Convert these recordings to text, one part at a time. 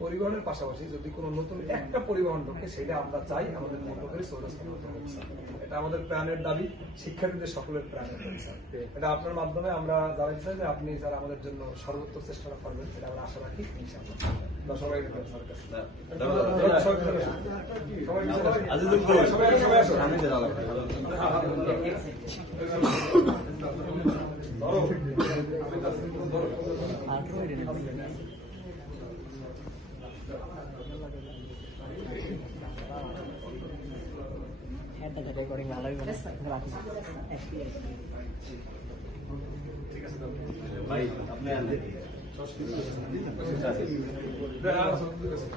পরিবহনের পাশাপাশি যদি কোনো নতুন একটা পরিবহন ঢোকে সেটা আমরা চাই আমাদের মতো করে চৌরাস্তা মতো এটা আমাদের প্রাণের দাবি শিক্ষার্থীদের সকলের প্রাণের দাবি স্যার। এটা আপনার মাধ্যমে আমরা জানাতে চাই যে আপনি স্যার আমাদের জন্য সর্বোত্তর চেষ্টা করবেন এটা আমরা আশা রাখি সবাই ধন্যবাদ সবাই রেকর্ডিং ভালো হবে ঠিক আছে দাও। ভাই আপনি আনলেন হ্যাঁ, আসুন, ঠিক আছে।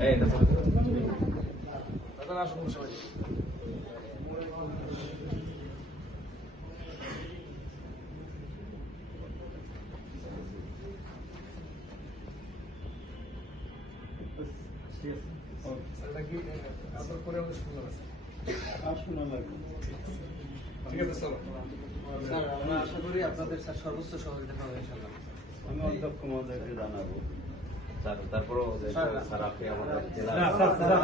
এই এটা এখন আসুন সবাই এটা আমি অধ্যক্ষ জানাব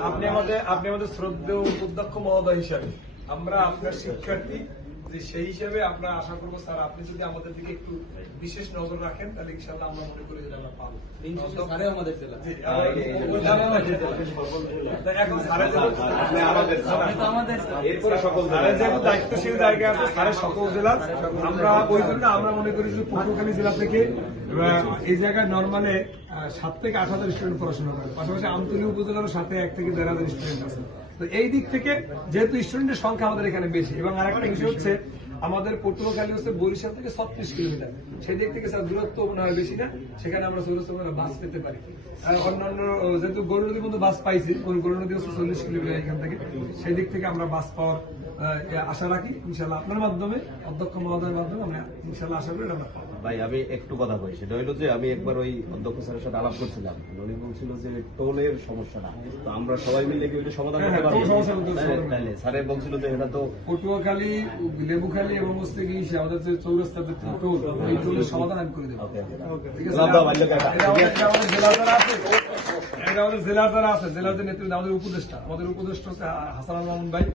আপনি আমাদের শ্রদ্ধেয় অধ্যক্ষ মহোদয় হিসাবে আমরা আপনার শিক্ষার্থী যে সেই হিসাবে আমরা আশা করব স্যার আপনি যদি আমাদের দিকে একটু বিশেষ নজর রাখেন তাহলে ইনশাল্লাহ আমরা মনে করি যে আমরা পাবো। দায়িত্বশীল জায়গায় আছে স্যারের সকল জেলা। আমরা ওই জন্য আমরা মনে করি যে পটুয়াখালী জেলা থেকে এই জায়গায় নর্মালে সাত থেকে আট হাজার স্টুডেন্ট পড়াশোনা করে। পাশাপাশি আমতলী উপজেলারও সাথে এক থেকে দেড় হাজার স্টুডেন্ট আছে। তো এই দিক থেকে যেহেতু স্টুডেন্টের সংখ্যা আমাদের এখানে বেশি, এবং আরেকটা বিষয় হচ্ছে আমাদের পটুয়াখালী হচ্ছে বরিশাল থেকে ছত্রিশ কিলোমিটার। সেই দিক থেকে স্যার দূরত্ব মনে হয় বেশি না সেখানে আমরা চৌরাস্তা বাস পেতে পারি। অন্যান্য যেহেতু গরু নদী পর্যন্ত বাস পাইছি গরু নদী হচ্ছে চল্লিশ কিলোমিটার এখান থেকে। সেই দিক থেকে আমরা বাস পাওয়ার আশা রাখি ইনশাল্লাহ আপনার মাধ্যমে অধ্যক্ষ মহোদয়ের মাধ্যমে আমরা ইনশাল্লাহ আশা করি আমরা পাবো। ভাই আমি একটু কথা বলি সেটা হইল যে আমি একবার ওই অধ্যক্ষ স্যারের সাথে আলাপ করছিলাম। উনি বলছিল যে টোলের সমস্যাটা। তো আমরা সবাই মিলে কি ওইটা সমাধান হ্যাঁ, করতে হ্যাঁ, পারব? তাইলে- পারব। স্যারে বলছিল যে এটা তো পটুয়াখালী লেবুখালী এবং হচ্ছে কি সে আমাদের যে চৌরাস্তাতে টোল এই টোলের সমাধান আমি করে দেবো। ঠিক আছে? আমাদের- জেলা যারা আছে এটা আমাদের জেলা যারা আছে জেলার যে নেতৃত্ব আমাদের উপদেষ্টা। আমাদের উপদেষ্টা হচ্ছে হাসান মামুন ভাই।